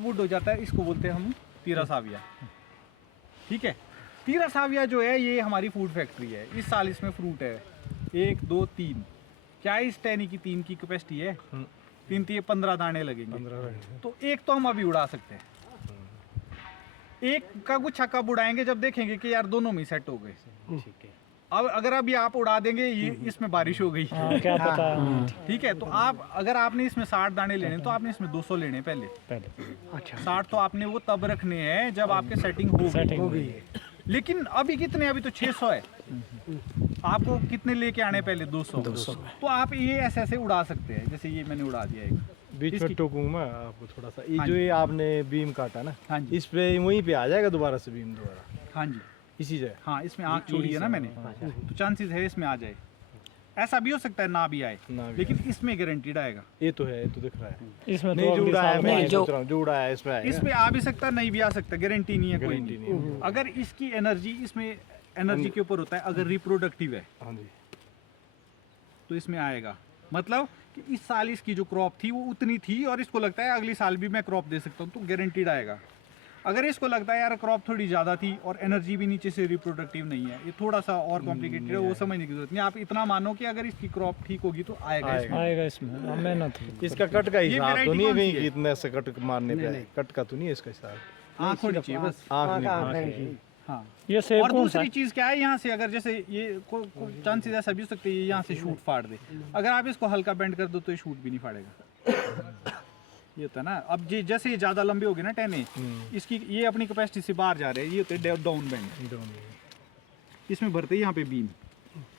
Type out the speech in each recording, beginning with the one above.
Would हो जाता है, इसको बोलते हैं हम तीरा साविया। ठीक है, तीरा साविया जो है ये हमारी फूड फैक्ट्री है। इस साल इसमें फ्रूट है 1 2 3, क्या इस टहनी की 3 की कैपेसिटी है, 3 3 15 दाने लगेंगे। तो एक तो हम अभी उड़ा सकते हैं, एक का गुच्छा कब उड़ाएंगे जब देखेंगे कि यार दोनों में सेट हो गए। ठीक है। अब अगर अभी आप उड़ा देंगे, ये इसमें बारिश हो गई, क्या पता। ठीक है, तो आप अगर आपने इसमें 60 दाने लेने तो आपने इसमें 200 लेने पहले। अच्छा 60 तो आपने वो तब रखने हैं जब आपके सेटिंग हो गई। लेकिन अभी कितने, अभी तो 600 है, आपको कितने लेके आने पहले 200। तो आप ये ऐसे ऐसे उड़ा सकते हैं, जैसे ये मैंने उड़ा दिया एक। बीच में टोकूंगा मैं आपको थोड़ा सा, ये जो ये आपने बीम काटा ना, हाँ जी, इस पे वहीं पे आ जाएगा दोबारा से बीम दोबारा हाँ जी, इसी जगह। हाँ, इसमें आँख छोड़ी है ना मैंने, तो चांसेस है इसमें आ जाए। ऐसा भी हो सकता है ना भी आए, लेकिन इसमें गारंटीड आएगा। ये तो है, ये तो दिख रहा है। इसमें नहीं जो उड़ा है, मैं जो सोच रहा हूँ जो उड़ा है इसमें आएगा। इसमें आ भी सकता, नहीं भी आ सकता, गारंटी नहीं है कोई गारंटी नहीं। नहीं है। अगर इसकी एनर्जी, इसमें एनर्जी के ऊपर होता है, अगर रिप्रोडक्टिव है हाँ जी, तो इसमें आएगा। मतलब कि इस साल इसकी जो क्रॉप थी वो उतनी थी और इसको लगता है अगली साल भी मैं क्रॉप दे सकता हूँ, तो गारंटीड आएगा। अगर इसको लगता है यार क्रॉप थोड़ी ज़्यादा थी और एनर्जी भी नीचे से रिप्रोडक्टिव नहीं है, ये थोड़ा सा और कॉम्प्लिकेटेड है, वो समझने की जरूरत नहीं। आप इतना मानो कि अगर इसकी क्रॉप ठीक होगी तो आएगा इसमें। आएगा इसमें, मेहनत। इसका कट का हिसाब तो variety नहीं है कौन सी कहीं है? कि इतने से कट मारने पे, कट का तो नहीं है इसका हिसाब। आँख होनी चाहिए बस। आँख नहीं, हाँ, ये सेब और कौन सा दूसरी चीज़ क्या है, यहाँ से अगर जैसे ये चांसेस ऐसा भी हो सकते हैं ये यहाँ से शूट फाड़ दे, अगर आप इसको हल्का बेंड कर दो तो ये शूट भी नहीं फाड़ेगा। ये होता है ना, अब जैसे ये ज़्यादा लंबे हो गए ना टहने, इसकी ये अपनी कैपेसिटी से बाहर जा रहे हैं, ये होते हैं डाउन बेंड। इसमें भरते हैं यहाँ पे बीम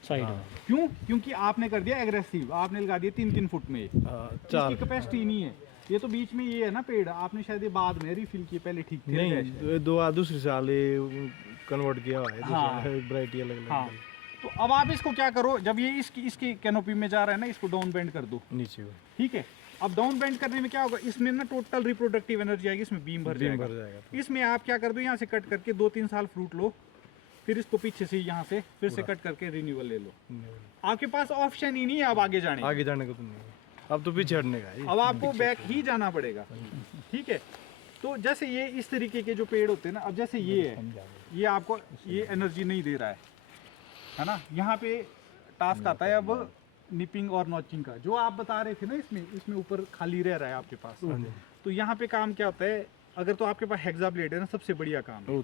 साइड? क्यों? क्योंकि आपने कर दिया एग्रेसिव, आपने लगा दिया 3-3 फुट में, इसकी कैपेसिटी नहीं है। ये तो बीच में ये है ना पेड़, आपने शायद ये बाद में रिफिल किए, पहले ठीक थे। नहीं, दूसरी साल ये कन्वर्ट किया हुआ है, हाँ। वैरायटी अलग हाँ, अलग तो अब आप इसको क्या करो, जब ये इसकी कैनोपी में जा रहा है ना, इसको डाउन बेंड कर दो, नीचे ठीक है। अब डाउन बेंड करने में क्या होगा, इसमें ना टोटल रिप्रोडक्टिव एनर्जी आएगी, इसमें बीम भर जाएगा। इसमें आप क्या कर दो, यहाँ से कट करके 2-3 साल फ्रूट लो, फिर इसको पीछे से यहाँ से फिर से कट करके रिन्यूअल ले लो। आपके पास ऑप्शन ही नहीं है अब आगे जाने का तो नहीं, अब तो पीछे हटने का है। अब आपको बैक ही जाना पड़ेगा, ठीक है। तो जैसे ये इस तरीके के जो पेड़ होते हैं ना, अब जैसे ये है, ये आपको ये एनर्जी नहीं दे रहा है ना, यहाँ पे टास्क आता है अब निपिंग और नॉचिंग का, जो आप बता रहे थे ना, इसमें ऊपर खाली रह रहा है आपके पास। तो यहाँ पे काम क्या होता है, अगर तो आपके पास हेक्सा ब्लेड है ना, सबसे बढ़िया काम है।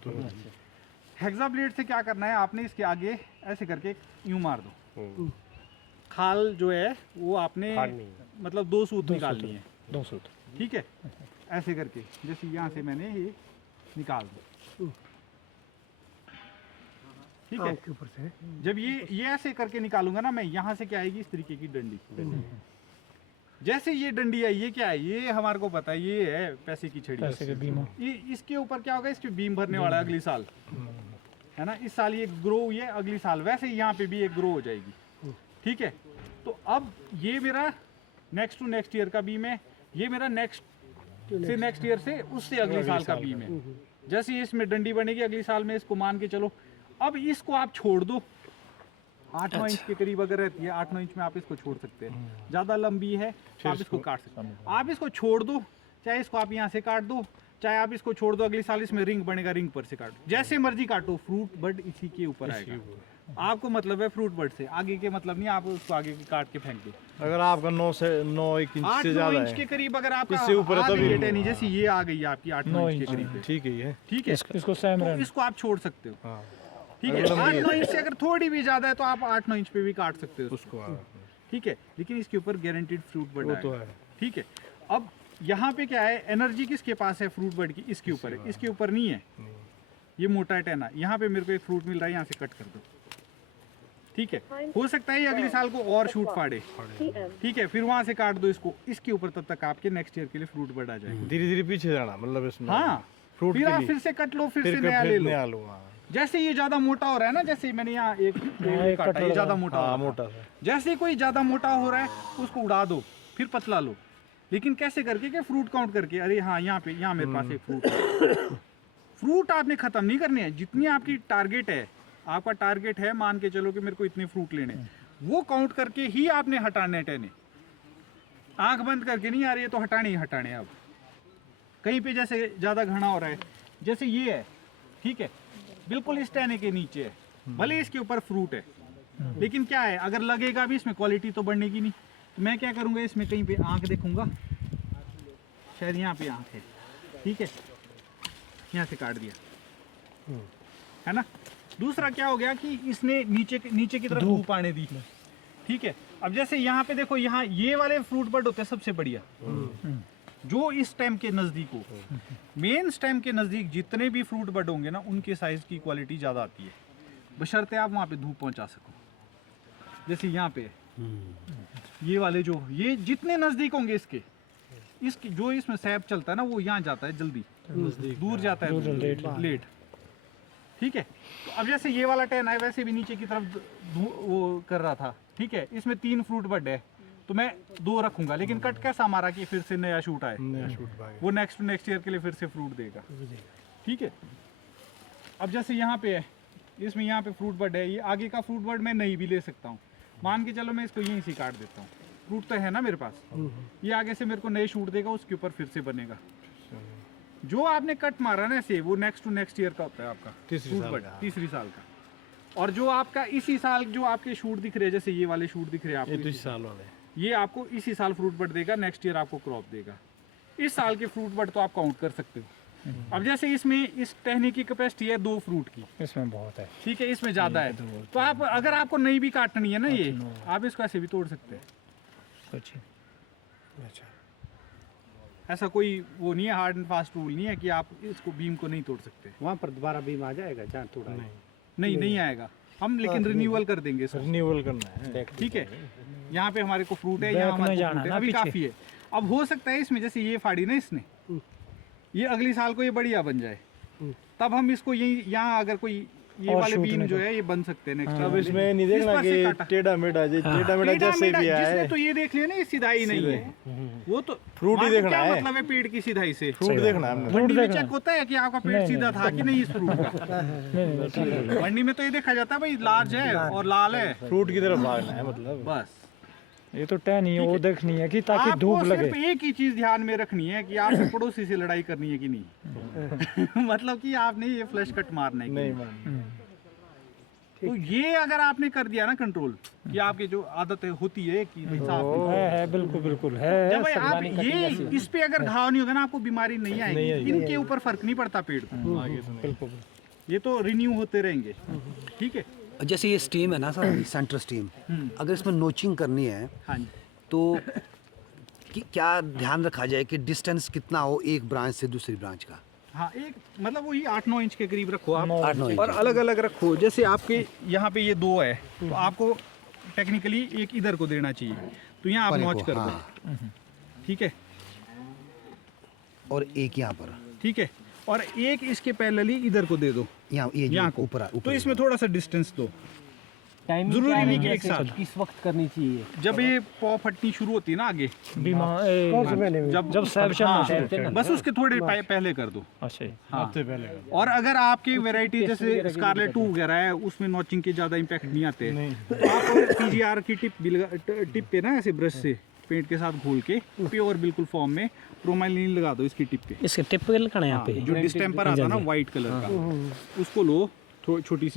हेक्सा ब्लेड से क्या करना है, आपने इसके आगे ऐसे करके यूं मार दो, खाल जो है वो आपने मतलब 2 सूत निकालनी है, 2 सूत, ठीक है, ऐसे करके, जैसे यहाँ से मैंने ये निकाल दो, ठीक है। ऊपर से जब ये ऐसे करके निकालूंगा ना मैं, यहाँ से क्या आएगी, इस तरीके की डंडी। जैसे ये डंडी है, ये क्या है, ये हमारे को पता है, ये है पैसे की छड़ी, पैसे के बीम। ये इसके ऊपर क्या होगा, इसके बीम भरने वाला है अगली साल, है ना। इस साल ये ग्रो हुई है, अगली साल वैसे यहाँ पे भी एक ग्रो हो जाएगी, ठीक है। तो अब ये मेरा नेक्स्ट टू नेक्स्ट ईयर का बीम है, ये मेरा नेक्स्ट से नेक्स्ट ईयर से उससे अगले साल का बीम है। जैसे ही इसमें डंडी बनेगी अगली साल में, इसको मान के चलो। अब इसको आप छोड़ दो, 8-9 इंच के करीब अगर रहती है, 8-9 इंच में आप इसको छोड़ सकते हैं। ज़्यादा लंबी है तो आप इसको काट सकते हैं। आप इसको छोड़ दो, चाहे इसको आप यहाँ से काट दो, चाहे आप इसको छोड़ दो, अगली साल इसमें रिंग बनेगा, रिंग पर से काटो, जैसे मर्जी काटो, फ्रूट बड इसी के ऊपर आएगा। आपको मतलब है फ्रूट बड से, आगे के मतलब नहीं, आप उसको आगे काट के फेंक दो। अगर आपका 9 से 9-1 इंच से 8-9 ज्यादा इंच है, के करीब अगर आपका इससे ऊपर है तभी नहीं, जैसे ये आ गई आपकी 8-9 इंच के करीब, ठीक है ये, ठीक है, इसको सेम तो इसको आप छोड़ सकते हो, हाँ, ठीक है। 8-9 इंच से अगर थोड़ी भी ज्यादा है तो आप 8-9 इंच पे भी काट सकते हो उसको, ठीक है। लेकिन इसके ऊपर गारंटीड फ्रूट बर्ड वो तो है, ठीक है। अब यहाँ पे क्या है, एनर्जी किसके पास है, फ्रूट बर्ड की, इसके ऊपर है, इसके ऊपर नहीं है। ये मोटा है टहना, यहाँ पे मेरे को एक फ्रूट मिल रहा है, यहाँ से कट कर दो, ठीक है। हो सकता है ये अगले साल को और शूट फाड़े, ठीक है, फिर वहां से काट दो इसको, इसके ऊपर, तब तक आपके नेक्स्ट ईयर के लिए फ्रूट बर्ड आ जाएगा। धीरे धीरे पीछे जाना, मतलब इसमें हाँ, फ्रूट फिर आप फिर से कट लो, फिर से नया ले लो। जैसे ये ज्यादा मोटा हो रहा है ना, जैसे मैंने यहाँ एक काटा, ये ज्यादा मोटा, मोटा सा, जैसे कोई ज्यादा मोटा हो रहा है उसको उड़ा दो, फिर पतला लो, लेकिन कैसे करके कि फ्रूट काउंट करके, अरे हाँ यहाँ पे, यहाँ मेरे पास एक फ्रूट। फ्रूट आपने खत्म नहीं करने हैं, जितनी आपकी टारगेट है, आपका टारगेट है, मान के चलो कि मेरे को इतने फ्रूट लेने, वो काउंट करके ही आपने हटाने टहने, आंख बंद करके नहीं, आ रही है तो हटाने ही हटाने। अब कहीं पे जैसे ज़्यादा घना हो रहा है, जैसे ये है, ठीक है, बिल्कुल इस टहने के नीचे है, भले इसके ऊपर फ्रूट है, लेकिन क्या है, अगर लगेगा भी इसमें क्वालिटी तो बढ़ने की नहीं। तो मैं क्या करूँगा, इसमें कहीं पे आँख देखूंगा, शायद यहाँ पे आँख है, ठीक है, यहाँ से काट दिया, है ना। दूसरा क्या हो गया कि इसने नीचे की तरफ धूप आने दी, ठीक है। अब जैसे यहाँ पे देखो, यहाँ ये वाले फ्रूट बड होते हैं सबसे बढ़िया, जो इस स्टेम के नज़दीक हो, मेन स्टेम के नज़दीक जितने भी फ्रूट बड होंगे ना, उनके साइज़ की क्वालिटी ज़्यादा आती है, बशर्ते आप वहाँ पे धूप पहुँचा सको। जैसे यहाँ पे ये वाले जो ये जितने नज़दीक होंगे इसके जो इसमें सैप चलता है ना, वो यहाँ जाता है जल्दी, दूर जाता है लेट, ठीक है। तो अब जैसे ये वाला टहना है, वैसे भी नीचे की तरफ वो कर रहा था, ठीक है। इसमें 3 फ्रूट बड है, तो मैं 2 रखूंगा, लेकिन कट कैसा मारा कि फिर से नया शूट आए, वो नेक्स्ट ईयर के लिए फिर से फ्रूट देगा, ठीक है। अब जैसे यहाँ पे है, इसमें यहाँ पे फ्रूट बड है, ये आगे का फ्रूट बड मैं नहीं भी ले सकता हूँ, मान के चलो मैं इसको यहीं से काट देता हूँ, फ्रूट तो है ना मेरे पास, ये आगे से मेरे को नए शूट देगा, उसके ऊपर फिर से बनेगा। जो आपने कट मारा ना ऐसे, वो नेक्स्ट ईयर का होता है आपका फ्रूट बड, तीसरी साल का। और जो आपका इसी साल जो आपके शूट दिख रहे हैं, जैसे ये वाले शूट दिख रहे हैं आपको, इसी साल वाले, ये आपको इसी साल फ्रूट बड देगा, नेक्स्ट ईयर आपको क्रॉप देगा। इस साल के फ्रूट बड तो आप काउंट कर सकते हो। अब जैसे इसमें इस टहनी की कैपेसिटी है 2 फ्रूट की, इसमें बहुत है, ठीक है, इसमें ज़्यादा है, तो आप अगर आपको नहीं भी काटनी है ना ये, आप इसको ऐसे भी तोड़ सकते हैं, कुछ अच्छा, ऐसा कोई वो नहीं है, हार्ड एंड फास्ट रूल नहीं है कि आप इसको बीम को नहीं तोड़ सकते। वहाँ पर दोबारा बीम आ जाएगा जहाँ थोड़ा है। नहीं आएगा, हम लेकिन रिन्यूअल कर देंगे इसको, रिन्यूअल करना है, ठीक है। यहाँ पे हमारे को फ्रूट है, यहाँ बैक में हमारे को जाना फ्रूट है, ना अभी पीछे। काफ़ी है। अब हो सकता है इसमें जैसे ये फाड़ी ना इसने, ये अगली साल को ये बढ़िया बन जाए, तब हम इसको यही यहाँ अगर कोई ये और वाले शूट बीम में जो है ये बन सकते हैं नेक्स्ट। अब इसमें नहीं देखना कि टेढ़ा मेढ़ा टेढ़ा मेढ़ा जैसे भी आया जिसने है, तो ये देख लिया ना, ये सिधाई नहीं है, वो तो फ्रूट ही मान लो देखना क्या है। मतलब है पेड़ की सिधाई से, फ्रूट देखना है हमने, मंडी में देखना चेक होता है कि आपका पेड़ नहीं, सीधा था कि नहीं इस फ्रूट का। नहीं ठीक है। मंडी में तो ये देखा जाता है भाई लार्ज है और लाल है, फ्रूट की तरफ भागना है मतलब। बस। ये तो टहनी है, वो देखनी है कि ताकि आपको धूप लगे। सिर्फ एक ही चीज ध्यान में रखनी है कि आपको पड़ोसी से लड़ाई करनी है कि नहीं। मतलब कि आपने ये फ्लैश कट मारना है कि नहीं नहीं। मान, तो ये अगर आपने कर दिया ना कंट्रोल, कि आपकी जो आदत है होती है कि भाई साफ है बिल्कुल बिल्कुल है। जब भाई आप ये इस पे अगर घाव नहीं होगा ना, आपको बीमारी नहीं आएगी, आएगी। इनके ऊपर फर्क नहीं पड़ता पेड़ को, आगे से नहीं। बिल्कुल ये तो रिन्यू होते रहेंगे, ठीक है। जैसे ये स्टीम है ना सर, सेंटर स्टीम, अगर इसमें नोचिंग करनी है हाँ जी, तो क्या ध्यान रखा जाए कि डिस्टेंस कितना हो एक ब्रांच से दूसरी ब्रांच का? हाँ, एक मतलब वही 8-9 इंच के करीब रखो आप, 8-9 इंच। और अलग अलग रखो। जैसे आपके यहाँ पे ये 2 है, तो आपको टेक्निकली एक इधर को देना चाहिए, तो यहाँ आप परे नॉच को, कर दो, हाँ। ठीक है, और एक यहाँ पर, ठीक है, और एक इसके पैरेलली इधर को दे दो, यहाँ ये यहाँ को ऊपर तो इसमें थोड़ा सा डिस्टेंस दो, जरूरी नहीं कि एक साथ। किस वक्त करनी चाहिए? जब ये पौ फटनी शुरू होती है ना आगे, जब सैप चलना हाँ, शुरू करना। बस उसके थोड़े पहले कर दो। अच्छा हाँ। सबसे पहले कर। और अगर आपकी वैरायटी जैसे स्कारलेट 2 वगैरह है, उसमें नॉचिंग के ज़्यादा इम्पैक्ट नहीं आते, तो आप पीजीआर की टिप पे ना ऐसे ब्रश से पेंट के साथ घोल के प्योर बिल्कुल फॉर्म में प्रोमाइलिन लगा दो इसकी टिप पे। इसके टिप पे लगाना है यहाँ हाँ, पे। जो डिस्टेम्पर आता है ना वाइट कलर का, उसको लो छोटी सी